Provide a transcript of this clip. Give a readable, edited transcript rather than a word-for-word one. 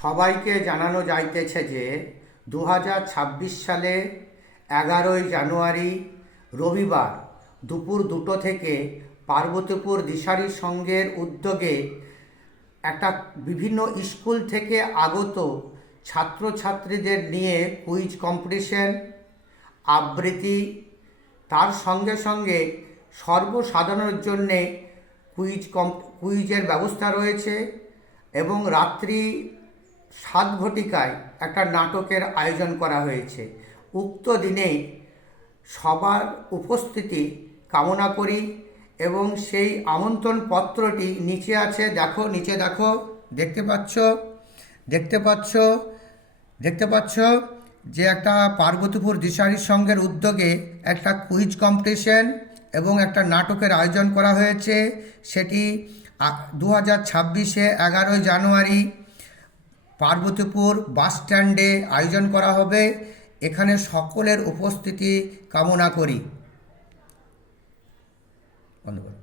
সবাইকে জানানো যাইতেছে যে 2026 সালে 11ই জানুয়ারি রবিবার দুপুর 2টো থেকে পার্বতীপুর দিশারি সংঘের উদ্যোগে একটা বিভিন্ন স্কুল থেকে আগত ছাত্রছাত্রীদের নিয়ে কুইজ কম্পিটিশন, আবৃত্তি, তার সঙ্গে সঙ্গে সর্বসাধারণের জন্যে কুইজের ব্যবস্থা রয়েছে এবং রাত্রি 7 ঘটিকায় একটা নাটকের আয়োজন করা হয়েছে। উক্ত দিনে সবার উপস্থিতি কামনা করি এবং সেই আমন্ত্রণ পত্রটি নিচে আছে, দেখো নিচে দেখো, দেখতে পাচ্ছ দেখতে পাচ্ছ দেখতে পাচ্ছ যে একটা পার্বতীপুর দিশারি সংঘের উদ্যোগে একটা কুইজ কম্পিটিশন এবং একটা নাটকের আয়োজন করা হয়েছে। সেটি 2026-এ 11ই জানুয়ারি পার্বতীপুর বাস স্ট্যান্ডে আয়োজন করা হবে। এখানে সকলের উপস্থিতি কামনা করি। ধন্যবাদ।